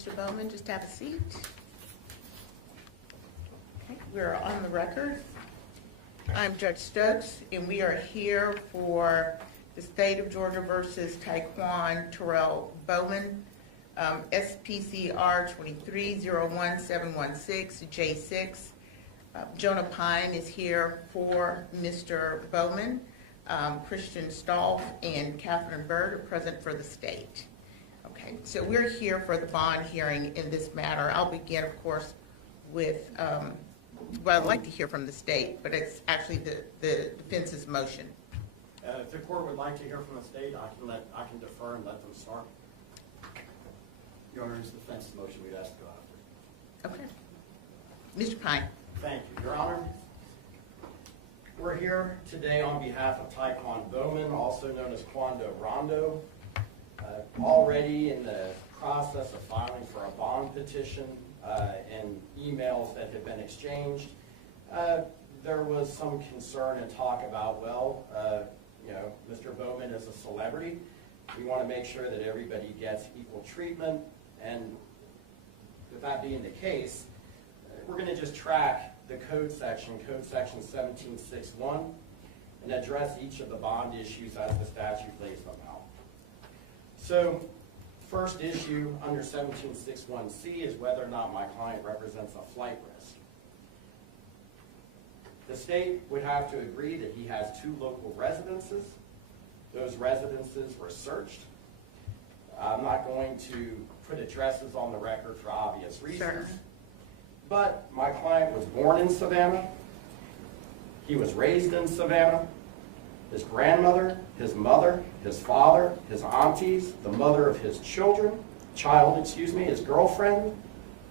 Mr. Bowman, just have a seat. Okay, we're on the record. I'm Judge Stokes, and we are here for the State of Georgia versus Taekwon Terrell Bowman, SPCR 2301716 J6. Jonah Pine is here for Mr. Bowman. Christian Stolf and Catherine Bird are present for the state. Okay, so we're here for the bond hearing in this matter. I'll begin, of course, with, well, I'd like to hear from the state, but it's actually the defense's motion. If the court would like to hear from the state, I can defer and let them start. Your Honor, it's the defense's motion. We'd ask to go after. Okay. Mr. Pine. Thank you, Your Honor. We're here today on behalf of Taekwon Bowman, also known as Quando Rondo, already in the process of filing for a bond petition and emails that have been exchanged. There was some concern and talk about, well, Mr. Bowman is a celebrity. We want to make sure that everybody gets equal treatment, and with that being the case, we're going to just track the code section 1761, and address each of the bond issues as the statute lays them out. So, first issue under 1761C is whether or not my client represents a flight risk. The state would have to agree that he has 2 local residences. Those residences were searched. I'm not going to put addresses on the record for obvious reasons. Sure. But my client was born in Savannah. He was raised in Savannah. His grandmother, his mother, his father, his aunties, the mother of his child, his girlfriend,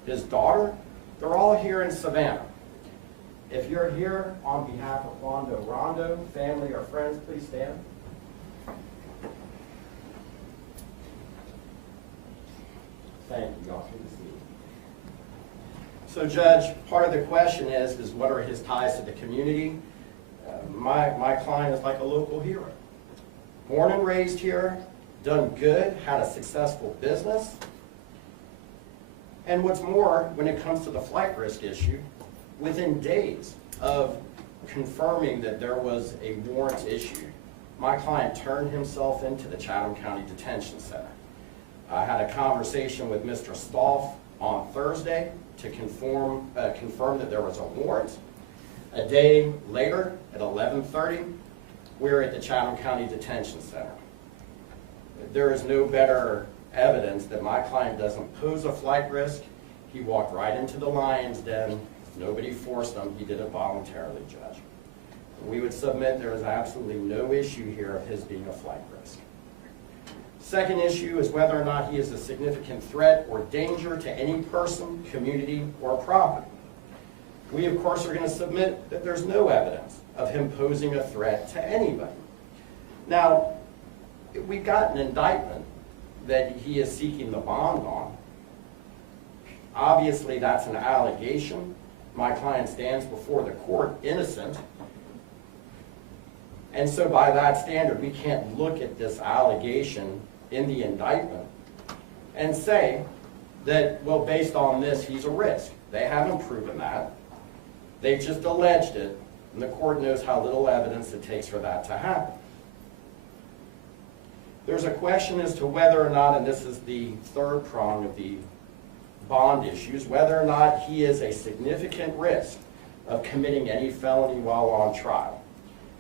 his daughter, they're all here in Savannah. If you're here on behalf of Quando Rondo, family or friends, please stand. Thank you, y'all. Good to see you. So, Judge, part of the question is what are his ties to the community? My client is like a local hero. Born and raised here, done good, had a successful business. And what's more, when it comes to the flight risk issue, within days of confirming that there was a warrant issued, my client turned himself into the Chatham County Detention Center. I had a conversation with Mr. Stolf on Thursday to confirm that there was a warrant. A day later, at 11:30, we're at the Chatham County Detention Center. There is no better evidence that my client doesn't pose a flight risk. He walked right into the lion's den. Nobody forced him. He did it voluntarily, Judge. We would submit there is absolutely no issue here of his being a flight risk. Second issue is whether or not he is a significant threat or danger to any person, community, or property. We, of course, are going to submit that there's no evidence of him posing a threat to anybody. Now, we've got an indictment that he is seeking the bond on. Obviously, that's an allegation. My client stands before the court innocent. And so by that standard, we can't look at this allegation in the indictment and say that, well, based on this, he's a risk. They haven't proven that. They've just alleged it, and the court knows how little evidence it takes for that to happen. There's a question as to whether or not, and this is the third prong of the bond issues, whether or not he is a significant risk of committing any felony while on trial.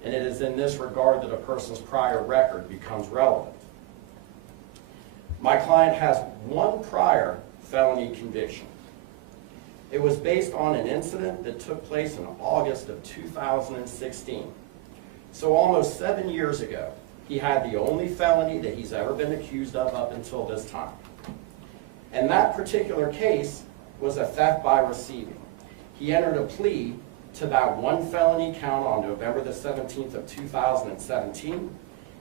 And it is in this regard that a person's prior record becomes relevant. My client has 1 prior felony conviction. It was based on an incident that took place in August of 2016. So almost 7 years ago, he had the only felony that he's ever been accused of up until this time. And that particular case was a theft by receiving. He entered a plea to that 1 felony count on November the 17th of 2017.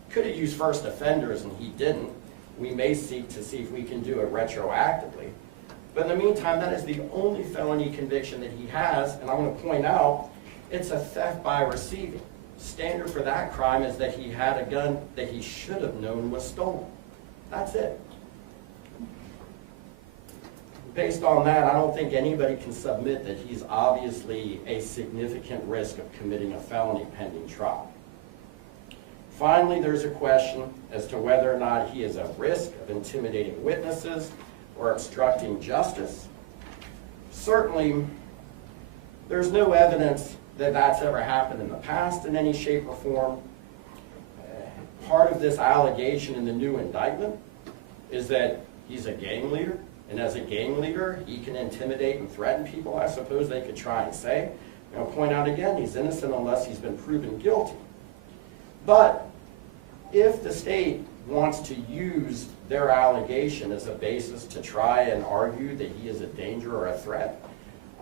Could have used first offenders, and he didn't. We may seek to see if we can do it retroactively. But in the meantime, that is the only felony conviction that he has, and I'm going to point out, it's a theft by receiving. Standard for that crime is that he had a gun that he should have known was stolen. That's it. Based on that, I don't think anybody can submit that he's obviously a significant risk of committing a felony pending trial. Finally, there's a question as to whether or not he is at risk of intimidating witnesses or obstructing justice. Certainly, there's no evidence that that's ever happened in the past in any shape or form. Part of this allegation in the new indictment is that he's a gang leader, and as a gang leader, he can intimidate and threaten people, I suppose they could try and say. And I'll point out again, he's innocent unless he's been proven guilty. But if the state wants to use their allegation as a basis to try and argue that he is a danger or a threat,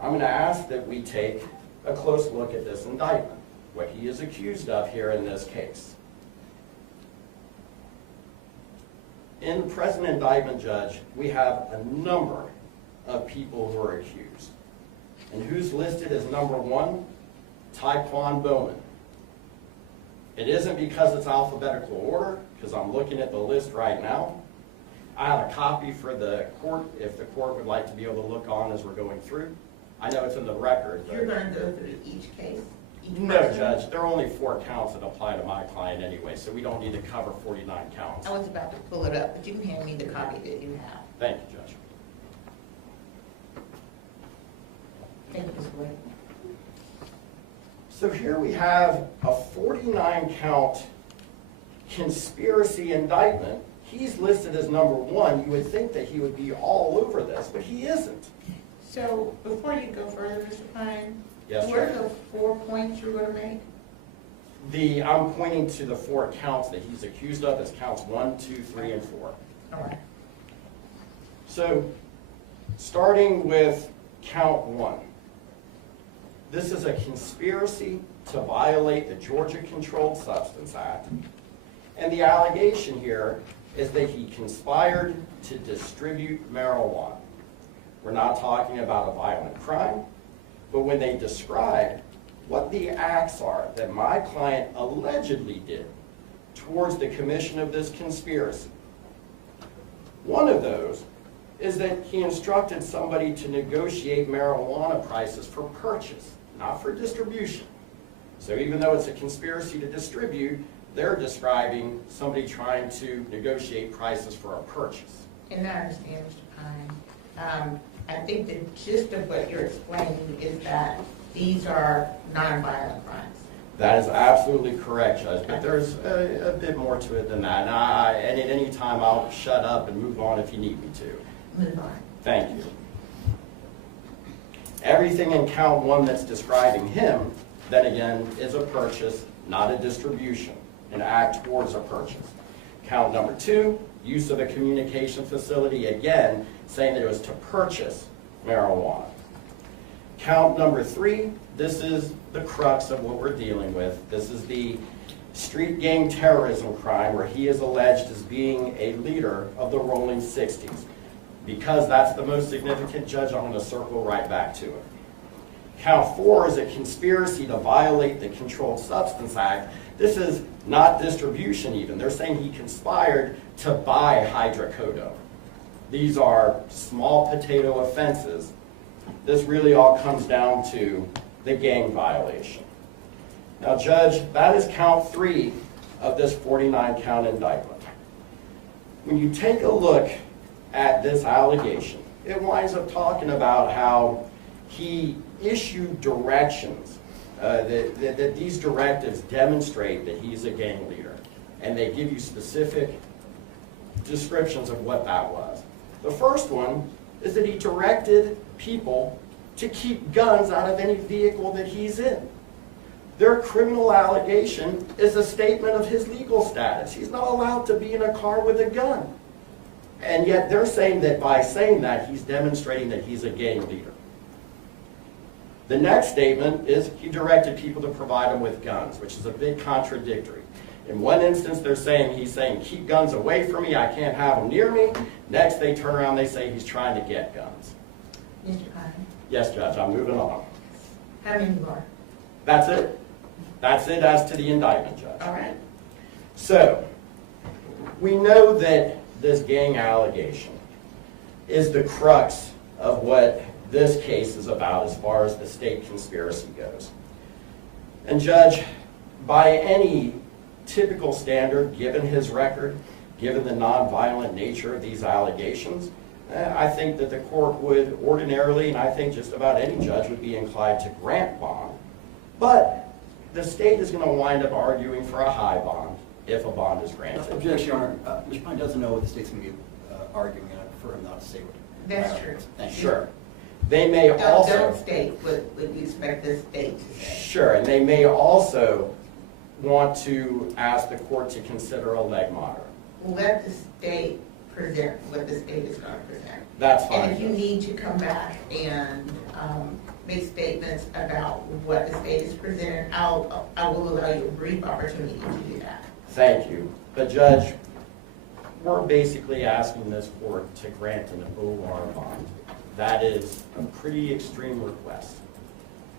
I'm going to ask that we take a close look at this indictment, what he is accused of here in this case. In the present indictment, Judge, we have a number of people who are accused. And who's listed as number one? Quando Rondo. It isn't because it's alphabetical order, because I'm looking at the list right now. I have a copy for the court, if the court would like to be able to look on as we're going through. I know it's in the record. You're going to go through each case? No, Judge. There are only 4 counts that apply to my client anyway, so we don't need to cover 49 counts. I was about to pull it up, but you can hand me the copy that you have. Thank you, Judge. Thank you, Mr. Wade. So here we have a 49-count conspiracy indictment. He's listed as number one. You would think that he would be all over this, but he isn't. So before you go further, Mr. Pine, Yes, what are Judge. the 4 points you're going to make? I'm pointing to the 4 counts that he's accused of as counts 1, 2, 3, and 4. All right. So starting with count 1. This is a conspiracy to violate the Georgia Controlled Substance Act. And the allegation here is that he conspired to distribute marijuana. We're not talking about a violent crime, but when they describe what the acts are that my client allegedly did towards the commission of this conspiracy, one of those is that he instructed somebody to negotiate marijuana prices for purchase, not for distribution. So even though it's a conspiracy to distribute, they're describing somebody trying to negotiate prices for a purchase. And I understand, Mr. Pine. I think the gist of what you're explaining is that these are nonviolent crimes. That is absolutely correct, Judge, but there's a bit more to it than that. And at any time, I'll shut up and move on if you need me to. Move on. Thank you. Everything in count 1 that's describing him, then again, is a purchase, not a distribution, an act towards a purchase. Count number 2, use of a communication facility, again, saying that it was to purchase marijuana. Count number 3, this is the crux of what we're dealing with. This is the street gang terrorism crime where he is alleged as being a leader of the Rolling 60s. Because that's the most significant, Judge, I'm going to circle right back to it. Count 4 is a conspiracy to violate the Controlled Substance Act. This is not distribution even. They're saying he conspired to buy hydrocodone. These are small potato offenses. This really all comes down to the gang violation. Now, Judge, that is count 3 of this 49-count indictment. When you take a look at this allegation, it winds up talking about how he issued directions, that these directives demonstrate that he's a gang leader, and they give you specific descriptions of what that was. The first one is that he directed people to keep guns out of any vehicle that he's in. Their criminal allegation is a statement of his legal status. He's not allowed to be in a car with a gun. And yet they're saying that by saying that, he's demonstrating that he's a gang leader. The next statement is he directed people to provide him with guns, which is a bit contradictory. In one instance, he's saying, keep guns away from me, I can't have them near me. Next, they turn around, they say he's trying to get guns. Mr. Pine, Yes, Judge, I'm moving on. how many more? That's it. That's it as to the indictment, Judge. All right. So, we know that this gang allegation is the crux of what this case is about as far as the state conspiracy goes. And Judge, by any typical standard, given his record, given the nonviolent nature of these allegations, I think that the court would ordinarily, and I think just about any judge would be inclined to grant bond. But the state is going to wind up arguing for a high bond if a bond is granted. Objection, Your Honor. Mr. Pine doesn't know what the state's going to be arguing, and I prefer him not to say what. That's true. Thank you. Sure. They may also... Don't state what you expect the state to say. Sure, and they may also want to ask the court to consider a leg monitor. Let the state present what the state is going to present. That's fine. And if you need to come back and make statements about what the state is presenting, I will allow you a brief opportunity to do that. Thank you. But Judge, we're basically asking this court to grant an OR bond. That is a pretty extreme request.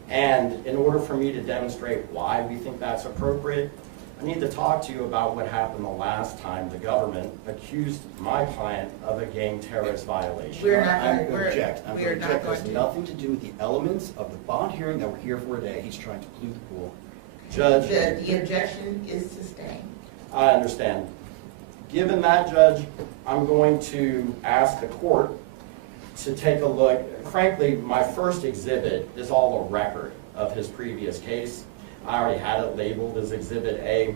And in order for me to demonstrate why we think that's appropriate, I need to talk to you about what happened the last time the government accused my client of a gang terrorist violation. We're not I'm going going to object. to. We're not going There's to. nothing to do with the elements of the bond hearing that we're here for today. He's trying to pollute the pool. Judge, The objection is sustained. I understand. Given that, Judge, I'm going to ask the court to take a look. Frankly, my first exhibit is all a record of his previous case. I already had it labeled as Exhibit A.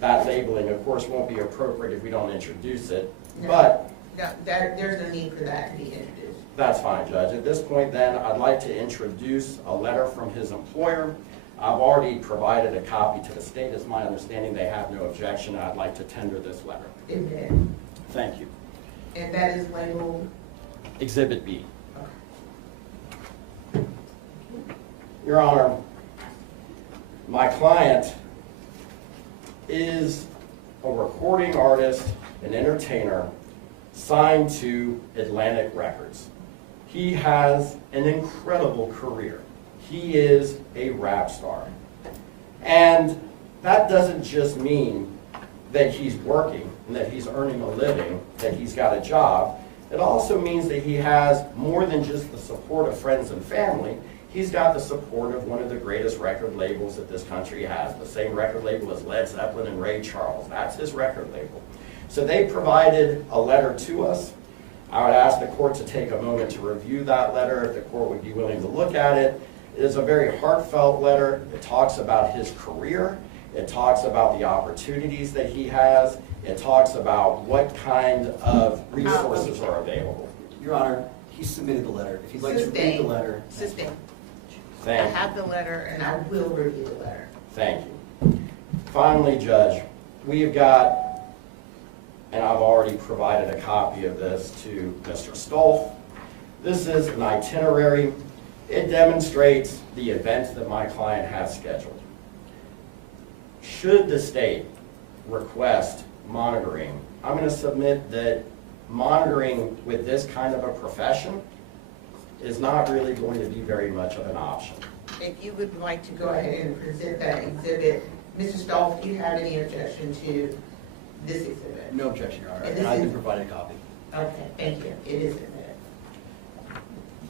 That labeling, of course, won't be appropriate if we don't introduce it, No. but No, there's no need for that to be introduced. that's fine, Judge. At this point, then, I'd like to introduce a letter from his employer. I've already provided a copy to the state. It's my understanding they have no objection. I'd like to tender this letter. Amen. Thank you. And that is labeled. Exhibit B. Your Honor, my client is a recording artist, an entertainer, signed to Atlantic Records. He has an incredible career. He is a rap star. And that doesn't just mean that he's working and that he's earning a living, that he's got a job. It also means that he has more than just the support of friends and family. He's got the support of one of the greatest record labels that this country has, the same record label as Led Zeppelin and Ray Charles. That's his record label. So they provided a letter to us. I would ask the court to take a moment to review that letter, if the court would be willing to look at it. It is a very heartfelt letter. It talks about his career. It talks about the opportunities that he has. It talks about what kind of resources are available. Your Honor, he submitted the letter. If you'd like to read the letter. Sustained. I Thank you. have the letter and I will review the letter. Thank you. Finally, Judge, we have got, and I've already provided a copy of this to Mr. Stolf. This is an itinerary. It demonstrates the events that my client has scheduled. Should the state request monitoring, I'm going to submit that monitoring with this kind of a profession is not really going to be very much of an option. If you would like to go ahead and present that exhibit, Mr. Stolf, do you have any objection to this exhibit? No objection, Your Honor. And And I've this been provided a copy. Okay, thank you. It is submitted.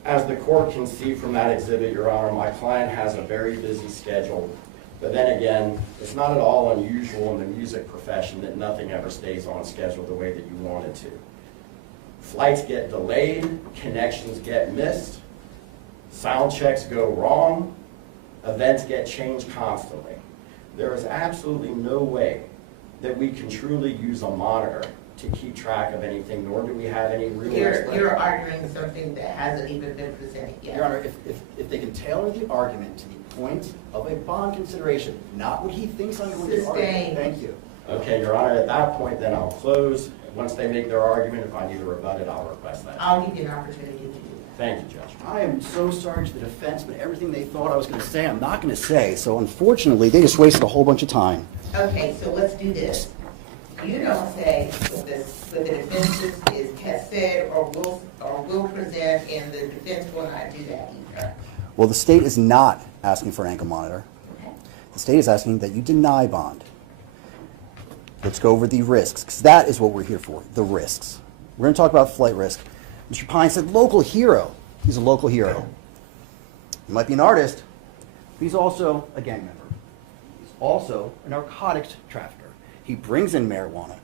As the court can see from that exhibit, Your Honor, my client has a very busy schedule. But then again, it's not at all unusual in the music profession that nothing ever stays on schedule the way that you want it to. Flights get delayed, connections get missed, sound checks go wrong, events get changed constantly. There is absolutely no way that we can truly use a monitor to keep track of anything, nor do we have any real explanation. You're arguing something that hasn't even been presented yet. Your Honor, if they can tailor the argument to the point of a bond consideration, not what he thinks I'm going to argue. Sustained. Thank you. Okay, Your Honor, at that point, then I'll close. Once they make their argument, if I need to rebut it, I'll request that. I'll give you an opportunity to do that. Thank you, Judge. I am so sorry to the defense, but everything they thought I was going to say, I'm not going to say. So unfortunately, they just wasted a whole bunch of time. Okay, so let's do this. You don't say what the defense has said or will present, and the defense will not do that either. Well, the state is not asking for an ankle monitor. Okay? The state is asking that you deny bond. Let's go over the risks, because that is what we're here for, the risks. We're going to talk about flight risk. Mr. Pine said, local hero. He's a local hero. He might be an artist, but he's also a gang member. He's also a narcotics trafficker. He brings in marijuana.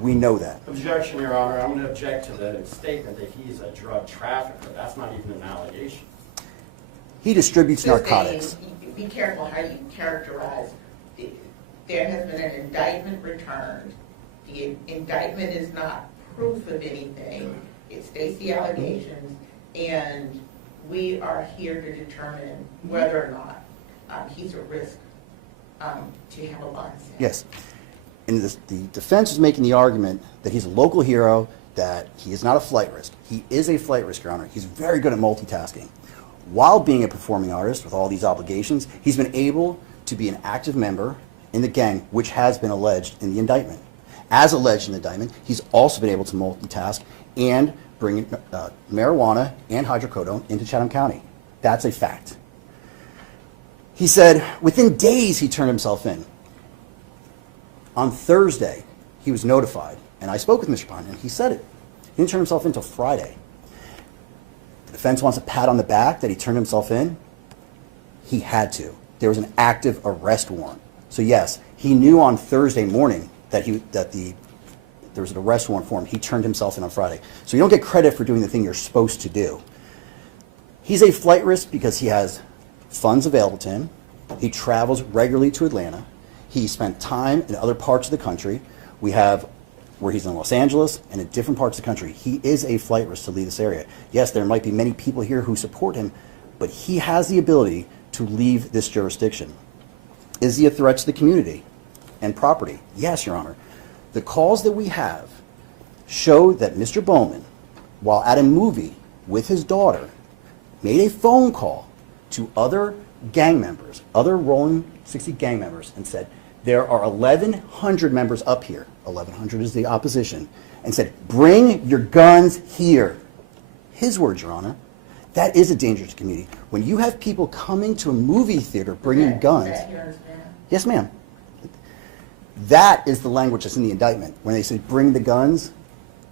We know that. Objection, Your Honor. I'm going to object to the statement that he's a drug trafficker. That's not even an allegation. He distributes narcotics. Be careful how you characterize. There has been an indictment returned. The indictment is not proof of anything. It states the allegations, and we are here to determine whether or not he's a risk to have a bond set. Yes. And the defense is making the argument that he's a local hero, that he is not a flight risk. He is a flight risk, Your Honor. He's very good at multitasking. While being a performing artist with all these obligations, he's been able to be an active member in the gang, which has been alleged in the indictment. As alleged in the indictment, he's also been able to multitask and bring marijuana and hydrocodone into Chatham County. That's a fact. He said within days he turned himself in. On Thursday, he was notified, and I spoke with Mr. Pine, and he said it. He didn't turn himself in until Friday. The defense wants a pat on the back that he turned himself in. He had to. There was an active arrest warrant. So yes, he knew on Thursday morning that there was an arrest warrant for him. He turned himself in on Friday. So you don't get credit for doing the thing you're supposed to do. He's a flight risk because he has funds available to him. He travels regularly to Atlanta. He spent time in other parts of the country. We have where he's in Los Angeles and in different parts of the country. He is a flight risk to leave this area. Yes, there might be many people here who support him, but he has the ability to leave this jurisdiction. Is he a threat to the community and property? Yes, Your Honor. The calls that we have show that Mr. Bowman, while at a movie with his daughter, made a phone call to other gang members, other Rolling 60 gang members, and said, there are 1,100 members up here, 1,100 is the opposition, and said, bring your guns here. His words, Your Honor. That is a danger to the community. When you have people coming to a movie theater bringing guns. Yes, ma'am. That is the language that's in the indictment. When they say bring the guns,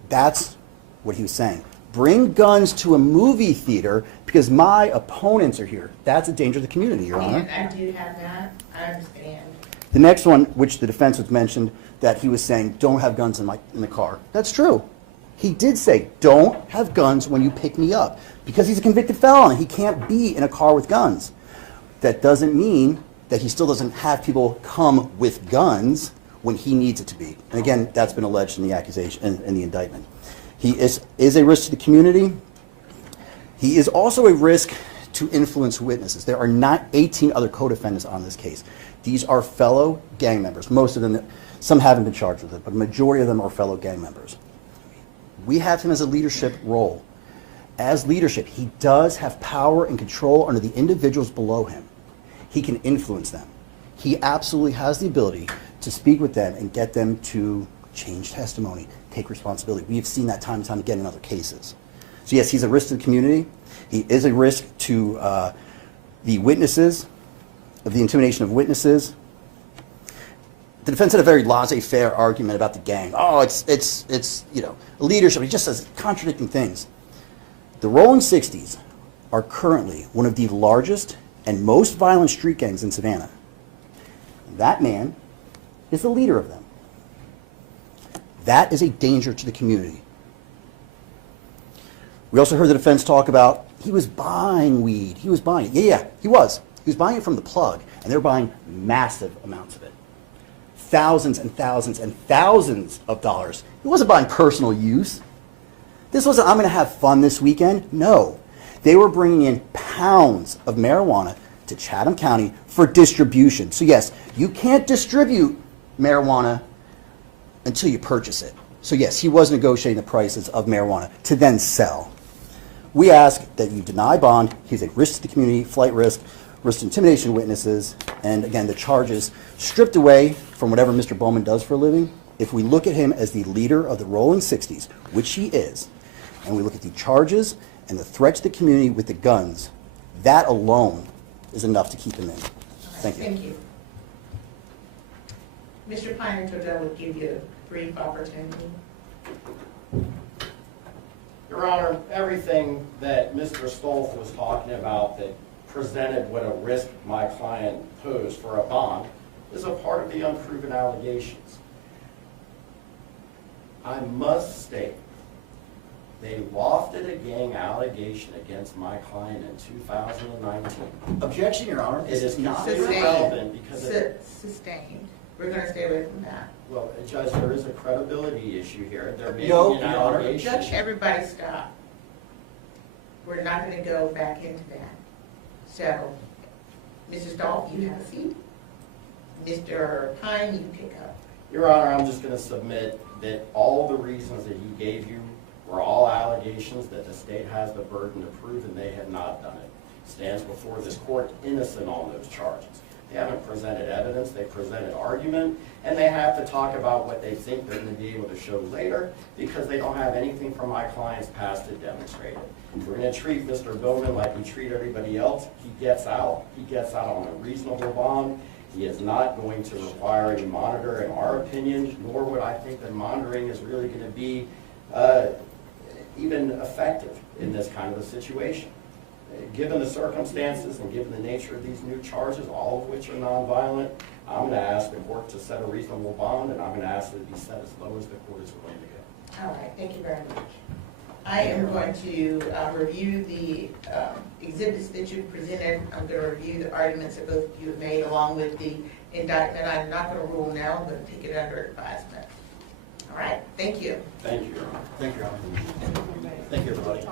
that's what he was saying. Bring guns to a movie theater because my opponents are here. That's a danger to the community, Your Honor. And I do have that. I understand. The next one, which the defense was mentioned, that he was saying, don't have guns in the car. That's true. He did say, don't have guns when you pick me up, because he's a convicted felon. He can't be in a car with guns. That doesn't mean that he still doesn't have people come with guns when he needs it to be. And again, that's been alleged in the accusation, in the indictment. He is a risk to the community. He is also a risk to influence witnesses. There are not 18 other co-defendants on this case. These are fellow gang members. Most of them, some haven't been charged with it, but a majority of them are fellow gang members. We have him as a leadership role. As leadership, he does have power and control under the individuals below him. He can influence them. He absolutely has the ability to speak with them and get them to change testimony, take responsibility. We have seen that time and time again in other cases. So yes, he's a risk to the community. He is a risk to the witnesses, of the intimidation of witnesses. The defense had a very laissez-faire argument about the gang. Oh, it's leadership. He just says contradicting things. The Rolling 60s are currently one of the largest and most violent street gangs in Savannah. That man is the leader of them. That is a danger to the community. We also heard the defense talk about he was buying weed. He was buying it. Yeah, he was. He was buying it from the plug, and they were buying massive amounts of it. Thousands and thousands and thousands of dollars. He wasn't buying personal use. This wasn't, I'm going to have fun this weekend. No. They were bringing in pounds of marijuana to Chatham County for distribution. So yes, you can't distribute marijuana until you purchase it. So yes, he was negotiating the prices of marijuana to then sell. We ask that you deny bond. He's a risk to the community, flight risk to intimidation of witnesses, and again, the charges stripped away from whatever Mr. Bowman does for a living. If we look at him as the leader of the Rolling 60s, which he is, and we look at the charges and the threat to the community with the guns, that alone is enough to keep him in. Thank you. Thank you. Mr. Pine and Todell will give you a brief opportunity. Your Honor, everything that Mr. Stolf was talking about that presented what a risk my client posed for a bond is a part of the unproven allegations. I must state, they lofted a gang allegation against my client in 2019. Objection, Your Honor. It is not Sustained. irrelevant because Sustained. We're going to stay away from that. well, Judge, there is a credibility issue here. They're making No, an Your Honor. allegation. Judge, everybody stop. We're not going to go back into that. So, Mr. Stahl, you have a seat. Mr. Pine, you pick up. Your Honor, I'm just going to submit that all the reasons that he gave you were all allegations that the state has the burden to prove, and they have not done it. Stands before this court innocent on those charges. They haven't presented evidence, they presented argument, and they have to talk about what they think they're going to be able to show later because they don't have anything from my client's past to demonstrate it. We're going to treat Mr. Bowman like we treat everybody else. He gets out. He gets out on a reasonable bond. He is not going to require any monitor, in our opinion, nor would I think that monitoring is really going to be even effective in this kind of a situation. Given the circumstances and given the nature of these new charges, all of which are nonviolent, I'm going to ask the court to set a reasonable bond, and I'm going to ask that it be set as low as the court is willing to go. All right, thank you very much. I am going to review the exhibits that you presented. I'm going to review the arguments that both of you have made along with the indictment. I'm not going to rule now. I'm going to take it under advisement. All right, thank you. Thank you, Your Honor. Thank you, Your Honor. Thank you, everybody.